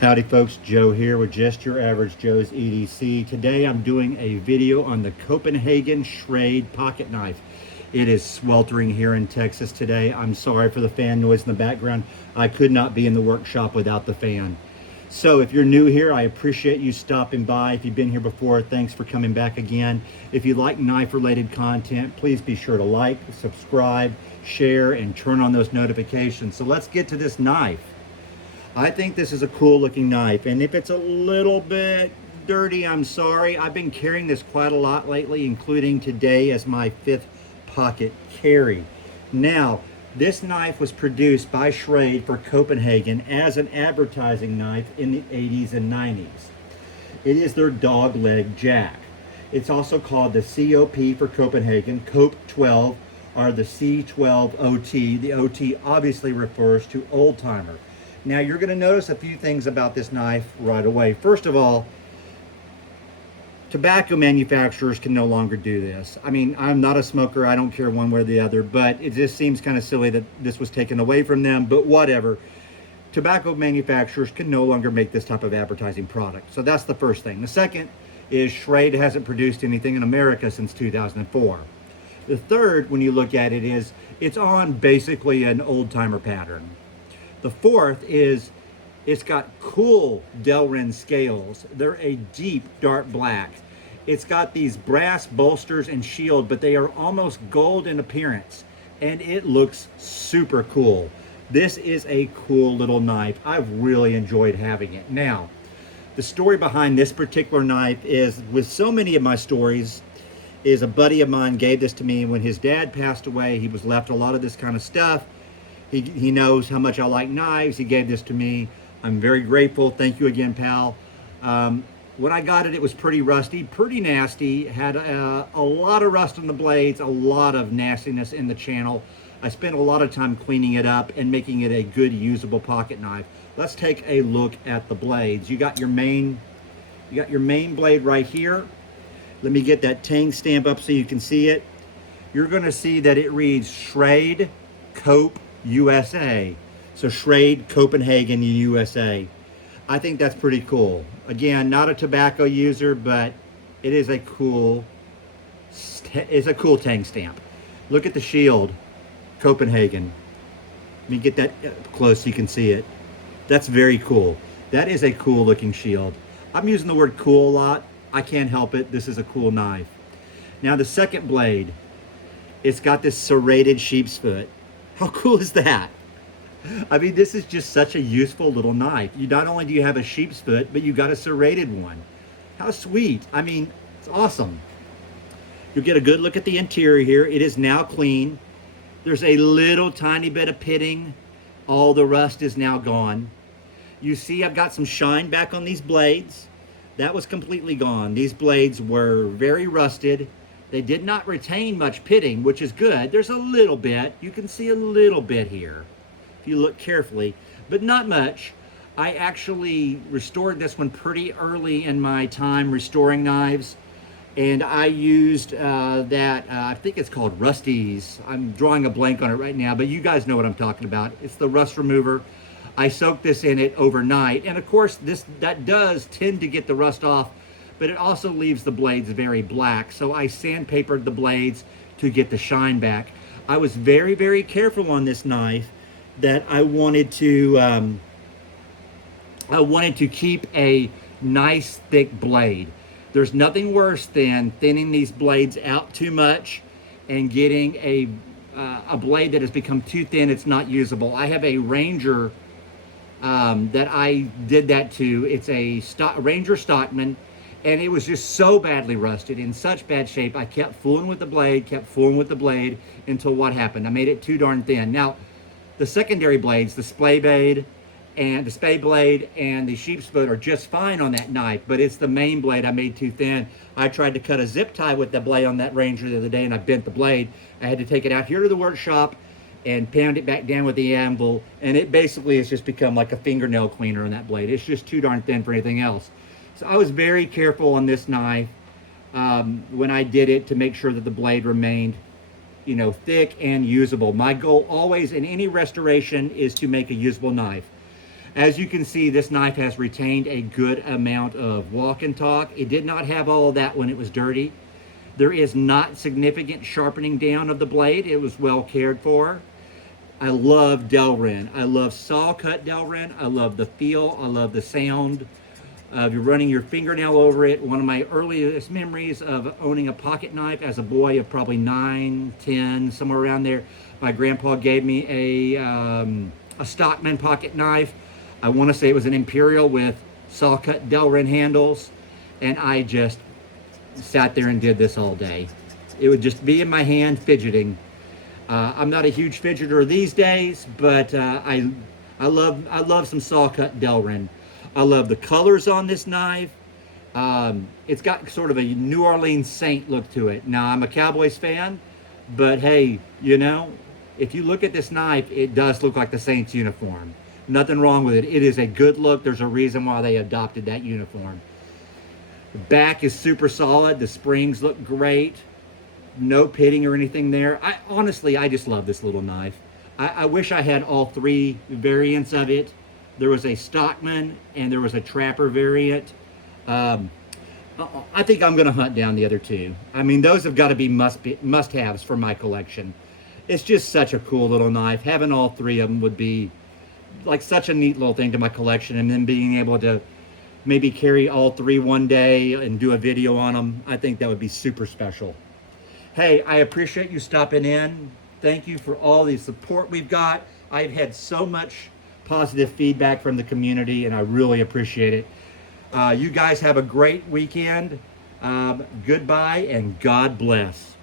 Howdy folks, Joe here with Just Your Average Joe's EDC. Today I'm doing a video on the Copenhagen Schrade pocket knife. It is sweltering here in Texas today. I'm sorry for the fan noise in the background. I could not be in the workshop without the fan. So if you're new here, I appreciate you stopping by. If you've been here before, thanks for coming back again. If you like knife related content, please be sure to like, subscribe, share, and turn on those notifications. So let's get to this knife. I think this is a cool looking knife, and if it's a little bit dirty, I'm sorry. I've been carrying this quite a lot lately, including today as my 5th pocket carry. Now, this knife was produced by Schrade for Copenhagen as an advertising knife in the 80s and 90s. It is their dog leg jack. It's also called the COP for Copenhagen, COP12, or the C12 OT. The OT obviously refers to old timer. Now you're going to notice a few things about this knife right away. First of all, tobacco manufacturers can no longer do this. I mean, I'm not a smoker. I don't care one way or the other, but it just seems kind of silly that this was taken away from them, but whatever. Tobacco manufacturers can no longer make this type of advertising product. So that's the first thing. The second is Schrade hasn't produced anything in America since 2004. The third, when you look at it, is it's on basically an old-timer pattern. The fourth is it's got cool Delrin scales. They're a deep dark black. It's got these brass bolsters and shield, but they are almost gold in appearance, and it looks super cool. This is a cool little knife. I've really enjoyed having it. Now, the story behind this particular knife is, with so many of my stories, is a buddy of mine gave this to me when his dad passed away. He was left a lot of this kind of stuff. He knows how much I like knives. He gave this to me. I'm very grateful. Thank you again, pal. When I got it, it was pretty rusty, pretty nasty. Had a lot of rust on the blades, a lot of nastiness in the channel. I spent a lot of time cleaning it up and making it a good usable pocket knife. Let's take a look at the blades. You got your main blade right here. Let me get that tang stamp up so you can see it. You're going to see that it reads Schrade Cope USA. So Schrade Copenhagen USA. I think that's pretty cool. Again, not a tobacco user, but it is a cool tang stamp. Look at the shield, Copenhagen. Let me get that close so you can see it. That's very cool. That is a cool looking shield. I'm using the word cool a lot. I can't help it. This is a cool knife. Now the second blade, it's got this serrated sheep's foot. How cool is that? I mean, this is just such a useful little knife. You not only do you have a sheep's foot, but you got a serrated one. How sweet. I mean, it's awesome. You'll get a good look at the interior here. It is now clean. There's a little tiny bit of pitting. All the rust is now gone. You see I've got some shine back on these blades. That was completely gone. These blades were very rusted. They did not retain much pitting, which is good. There's a little bit. You can see a little bit here if you look carefully, but not much. I actually restored this one pretty early in my time restoring knives, and I used I think it's called Rusty's. I'm drawing a blank on it right now, but you guys know what I'm talking about. It's the rust remover. I soaked this in it overnight, and of course that does tend to get the rust off, but it also leaves the blades very black. So I sandpapered the blades to get the shine back. I was very, very careful on this knife that I wanted to keep a nice thick blade. There's nothing worse than thinning these blades out too much and getting a blade that has become too thin. It's not usable. I have a Ranger that I did that to. It's a Ranger Stockman. And it was just so badly rusted, in such bad shape. I kept fooling with the blade, until what happened? I made it too darn thin. Now, the secondary blades, the spay blade and the sheep's foot are just fine on that knife, but it's the main blade I made too thin. I tried to cut a zip tie with the blade on that Ranger the other day, and I bent the blade. I had to take it out here to the workshop and pound it back down with the anvil, and it basically has just become like a fingernail cleaner on that blade. It's just too darn thin for anything else. So I was very careful on this knife when I did it to make sure that the blade remained, thick and usable. My goal always in any restoration is to make a usable knife. As you can see, this knife has retained a good amount of walk and talk. It did not have all of that when it was dirty. There is not significant sharpening down of the blade. It was well cared for. I love Delrin. I love saw cut Delrin. I love the feel. I love the sound of you running your fingernail over it. One of my earliest memories of owning a pocket knife as a boy of probably 9, 10, somewhere around there, my grandpa gave me a Stockman pocket knife. I want to say it was an Imperial with saw cut Delrin handles, and I just sat there and did this all day. It would just be in my hand fidgeting. I'm not a huge fidgeter these days, but I love some saw cut Delrin. I love the colors on this knife. It's got sort of a New Orleans Saint look to it. Now, I'm a Cowboys fan, but hey, you know, if you look at this knife, it does look like the Saints uniform. Nothing wrong with it. It is a good look. There's a reason why they adopted that uniform. The back is super solid. The springs look great. No pitting or anything there. Honestly, I just love this little knife. I wish I had all three variants of it. There was a Stockman and there was a Trapper variant. I think I'm going to hunt down the other two. I mean, those have got to be must-haves for my collection. It's just such a cool little knife. Having all three of them would be like such a neat little thing to my collection, and then being able to maybe carry all three one day and do a video on them, I think that would be super special. Hey, I appreciate you stopping in. Thank you for all the support we've got. I've had so much positive feedback from the community, and I really appreciate it. You guys have a great weekend. Goodbye and God bless.